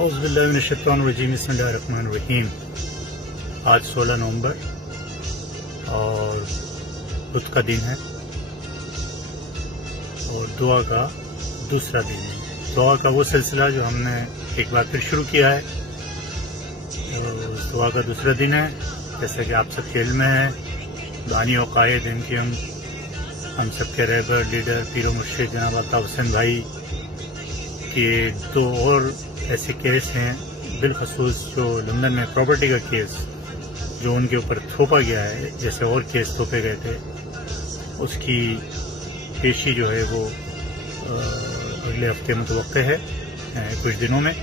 औज़ुबिल्लाहिमिनश्शैतानिर्रजीम बिस्मिल्लाहिर्रहमानिर्रहीम। आज 16 नवंबर और बुध का दिन है और दुआ का दूसरा दिन है। दुआ का वो सिलसिला जो हमने एक बार फिर शुरू किया है, दुआ का दूसरा दिन है। जैसे कि आप सब खेल में हैं, बानी और कायद इनकी हम सबके रहबर लीडर पीर मुर्शिद जनाब अल्ताफ़ हुसैन भाई के दो और ऐसे केस हैं, बिलखसूस जो लंदन में प्रॉपर्टी का केस जो उनके ऊपर थोपा गया है, जैसे और केस थोपे गए थे, उसकी पेशी जो है वो अगले हफ्ते मुतवक्के है कुछ दिनों में।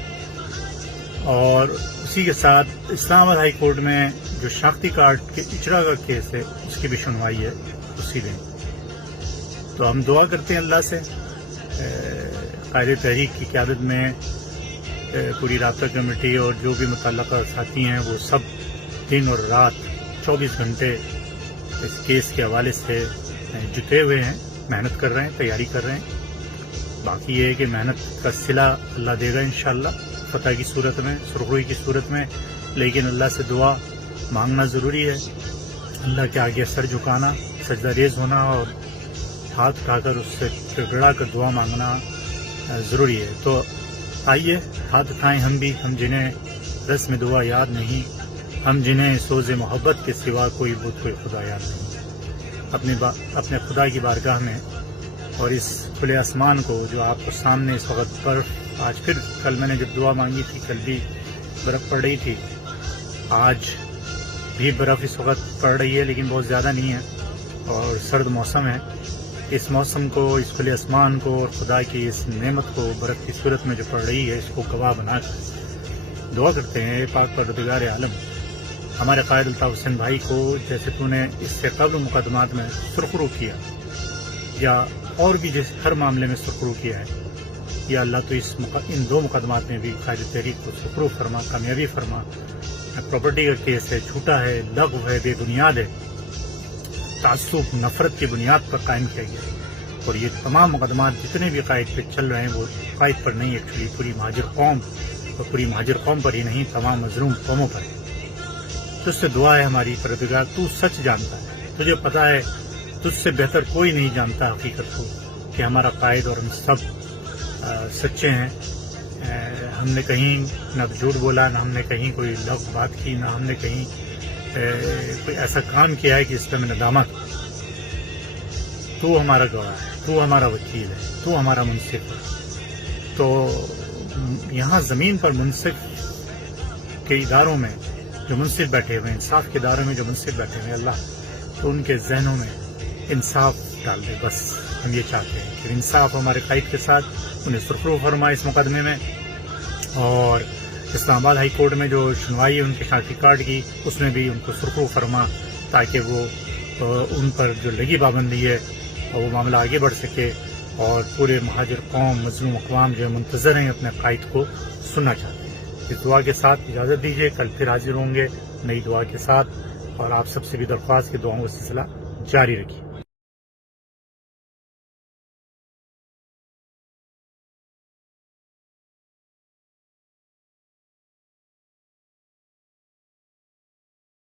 और उसी के साथ इस्लामाबाद हाई कोर्ट में जो शनाख्ती कार्ड के इजरा का केस है उसकी भी सुनवाई है उसी दिन। तो हम दुआ करते हैं अल्लाह से कायदे तहरीक की क़यादत में पूरी राब्ता कमेटी और जो भी मुतल्लका साथी हैं वो सब दिन और रात 24 घंटे इस केस के हवाले से जुटे हुए हैं, मेहनत कर रहे हैं, तैयारी कर रहे हैं। बाकी ये है कि मेहनत का सिला अल्लाह देगा इंशाअल्लाह, फतह की सूरत में, सुरखरुई की सूरत में। लेकिन अल्लाह से दुआ मांगना ज़रूरी है, अल्लाह के आगे सर झुकाना, सजदा रेज़ होना और हाथ उठाकर उससे गिड़गड़ा कर दुआ मांगना ज़रूरी है। तो आइए हाथ उठाएं हम भी, हम जिन्हें रस्म दुआ याद नहीं, हम जिन्हें सोज़े मोहब्बत के सिवा कोई बुत कोई खुदा याद नहीं, अपने खुदा की बारगाह में और इस खुले आसमान को जो आपको सामने इस वक्त बर्फ़, आज फिर कल मैंने जब दुआ मांगी थी कल भी बर्फ़ पड़ रही थी, आज भी बर्फ़ इस वक्त पड़ रही है लेकिन बहुत ज़्यादा नहीं है और सर्द मौसम है। इस मौसम को, इस खुले आसमान को और खुदा की इस नेमत को बर्फ़ की सूरत में जो पड़ रही है इसको गवाह बनाकर दुआ करते हैं, पाक परवरदिगार आलम हमारे कायद अल्ताफ़ हुसैन भाई को जैसे तूने इससे कब्ल मुकदमात में सुरखरू किया या और भी जैसे हर मामले में सुरखरू किया है, या अल्लाह तो इन दो मुकदमात में भी कायद तहरीक को सुरखरू फरमा, कामयाबी फरमा। प्रॉपर्टी का केस है, झूठा है, लग़्व है, बेबुनियाद है, तासुब नफरत की बुनियाद पर कायम किया गया है। और ये तमाम मुकदमात जितने भी कायद पे चल रहे हैं वो कायद पर नहीं, एक्चुअली पूरी महाजिर कौम और पूरी महाजिर कौम पर ही नहीं, तमाम मजलूम कौमों पर है। तुझसे दुआ है हमारी परवरदिगार, तू सच जानता है, तुझे पता है, तुझसे बेहतर कोई नहीं जानता हकीकत को कि हमारा कायद और हम सब सच्चे हैं। हमने कहीं न झूठ बोला, न हमने कहीं कोई लफ्ज़ बात की, न हमने कहीं कोई ऐसा काम किया है कि इस पर मैं नदामत। तू हमारा गवाह है, तू हमारा वकील है, तू हमारा मुंसिफ है। तो यहाँ ज़मीन पर मुंसिफ के इदारों में जो मुंसिफ बैठे हुए हैं, इंसाफ के इदारों में जो मुंसिफ बैठे हुए हैं, अल्लाह तो उनके जहनों में इंसाफ डाल दे। बस हम ये चाहते हैं कि इंसाफ हमारे कायद के साथ उन्हें सुरखरू फरमा इस मुकदमे में। और इस्लामाबाद हाई कोर्ट में जो सुनवाई है उनके शनाख्ती कार्ड की, उसमें भी उनको सुरखरू फरमा ताकि वो उन पर जो लगी पाबंदी है और वो मामला आगे बढ़ सके और पूरे महाजिर कौम, मजलूम अक़वाम जो मुंतज़र हैं अपने कायद को सुनना चाहते हैं। इस दुआ के साथ इजाज़त दीजिए, कल फिर हाजिर होंगे नई दुआ के साथ। और आप सबसे भी दरख्वास्त की दुआओं का सिलसिला जारी रखिए।